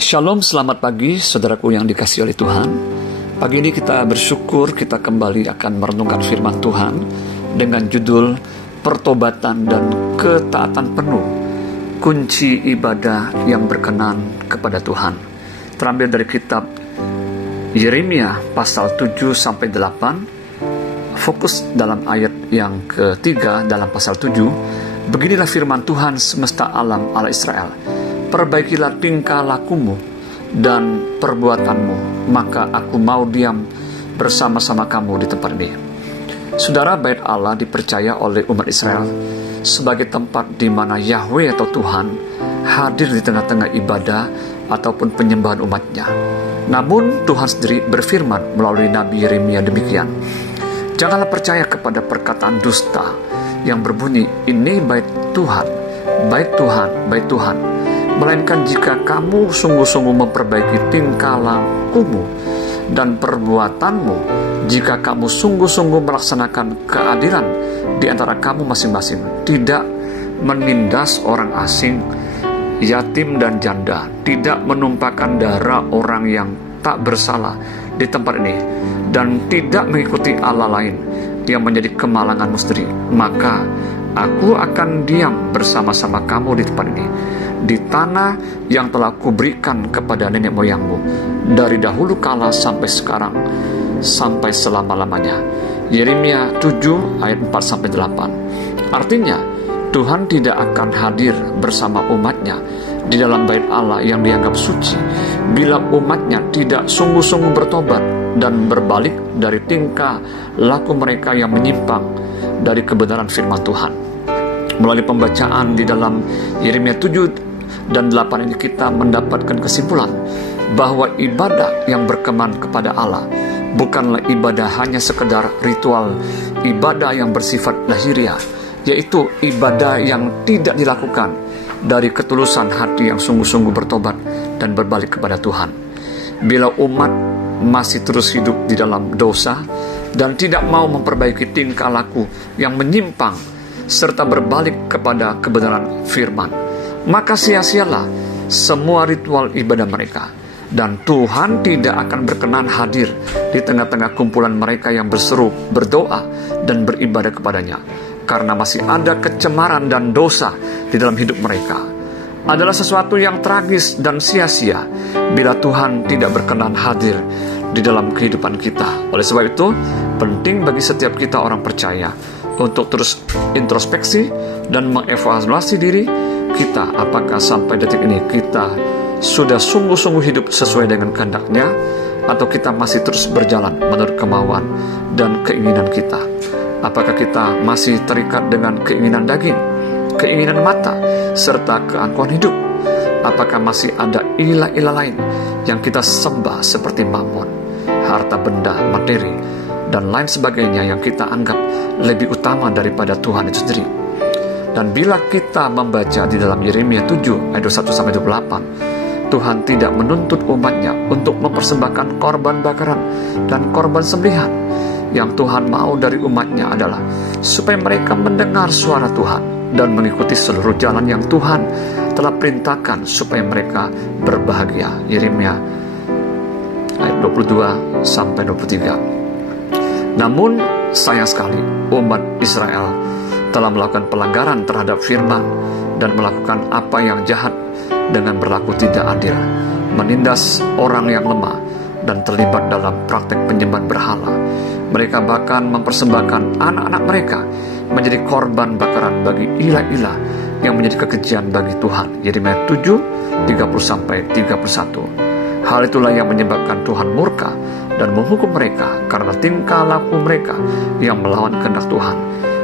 Shalom, selamat pagi saudaraku yang dikasihi oleh Tuhan. Pagi ini kita bersyukur kita kembali akan merenungkan firman Tuhan dengan judul Pertobatan dan Ketaatan Penuh, Kunci Ibadah yang Berkenan kepada Tuhan. Terambil dari kitab Yeremia pasal 7-8. Fokus dalam ayat yang ketiga dalam pasal 7. Beginilah firman Tuhan semesta alam Allah Israel. Perbaikilah tingkah lakumu dan perbuatanmu, maka aku mau diam bersama-sama kamu di tempat ini. Saudara, bait Allah dipercaya oleh umat Israel sebagai tempat di mana Yahweh atau Tuhan hadir di tengah-tengah ibadah ataupun penyembahan umatnya. Namun Tuhan sendiri berfirman melalui Nabi Yeremia demikian, janganlah percaya kepada perkataan dusta yang berbunyi, ini bait Tuhan, bait Tuhan, bait Tuhan. Melainkan jika kamu sungguh-sungguh memperbaiki tingkah lakumu dan perbuatanmu, jika kamu sungguh-sungguh melaksanakan keadilan di antara kamu masing-masing, tidak menindas orang asing, yatim dan janda, tidak menumpahkan darah orang yang tak bersalah di tempat ini, dan tidak mengikuti Allah lain yang menjadi kemalanganmu sendiri, maka aku akan diam bersama-sama kamu di tempat ini, di tanah yang telah kuberikan kepada nenek moyangmu dari dahulu kala sampai sekarang, sampai selama-lamanya. Yeremia 7 ayat 4-8. Artinya Tuhan tidak akan hadir bersama umatnya di dalam bait Allah yang dianggap suci bila umatnya tidak sungguh-sungguh bertobat dan berbalik dari tingkah laku mereka yang menyimpang dari kebenaran firman Tuhan. Melalui pembacaan di dalam Yeremia 7 dan 8 ini kita mendapatkan kesimpulan bahwa ibadah yang berkenan kepada Allah bukanlah ibadah hanya sekedar ritual, ibadah yang bersifat lahiriah, yaitu ibadah yang tidak dilakukan dari ketulusan hati yang sungguh-sungguh bertobat dan berbalik kepada Tuhan. Bila umat masih terus hidup di dalam dosa dan tidak mau memperbaiki tingkah laku yang menyimpang serta berbalik kepada kebenaran firman, maka sia-sialah semua ritual ibadah mereka, dan Tuhan tidak akan berkenan hadir di tengah-tengah kumpulan mereka yang berseru, berdoa, dan beribadah kepadanya, karena masih ada kecemaran dan dosa di dalam hidup mereka. Adalah sesuatu yang tragis dan sia-sia bila Tuhan tidak berkenan hadir di dalam kehidupan kita. Oleh sebab itu, penting bagi setiap kita orang percaya untuk terus introspeksi dan mengevaluasi diri kita, apakah sampai detik ini kita sudah sungguh-sungguh hidup sesuai dengan kehendak-Nya, atau kita masih terus berjalan menurut kemauan dan keinginan kita. Apakah kita masih terikat dengan keinginan daging, keinginan mata, serta keangkuhan hidup? Apakah masih ada ilah-ilah lain yang kita sembah seperti mammon, harta benda, materi, dan lain sebagainya yang kita anggap lebih utama daripada Tuhan itu sendiri? Dan bila kita membaca di dalam Yeremia 7 ayat 1-8, Tuhan tidak menuntut umatnya untuk mempersembahkan korban bakaran dan korban sembelihan. Yang Tuhan mau dari umatnya adalah supaya mereka mendengar suara Tuhan dan mengikuti seluruh jalan yang Tuhan telah perintahkan supaya mereka berbahagia. Yeremia ayat 22-23. Namun sayang sekali umat Israel telah melakukan pelanggaran terhadap firman dan melakukan apa yang jahat dengan berlaku tidak adil, menindas orang yang lemah, dan terlibat dalam praktek penyembahan berhala. Mereka bahkan mempersembahkan anak-anak mereka menjadi korban bakaran bagi ilah-ilah yang menjadi kekejian bagi Tuhan. Yeremia 7 30-31. Hal itulah yang menyebabkan Tuhan murka dan menghukum mereka karena tingkah laku mereka yang melawan kehendak Tuhan.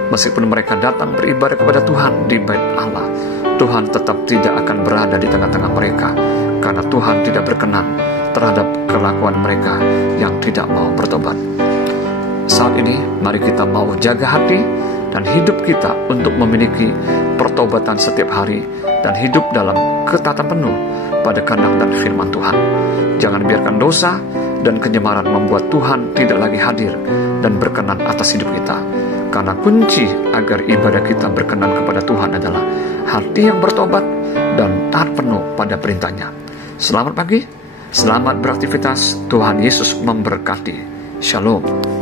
Meskipun mereka datang beribadah kepada Tuhan di bait Allah, Tuhan tetap tidak akan berada di tengah-tengah mereka, karena Tuhan tidak berkenan terhadap kelakuan mereka yang tidak mau bertobat. Saat ini, mari kita mau jaga hati dan hidup kita untuk memiliki pertobatan setiap hari dan hidup dalam ketaatan penuh pada kehendak dan firman Tuhan. Jangan biarkan dosa dan kenyamaran membuat Tuhan tidak lagi hadir dan berkenan atas hidup kita. Karena kunci agar ibadah kita berkenan kepada Tuhan adalah hati yang bertobat dan taat penuh pada perintah-Nya. Selamat pagi, selamat beraktivitas. Tuhan Yesus memberkati. Shalom.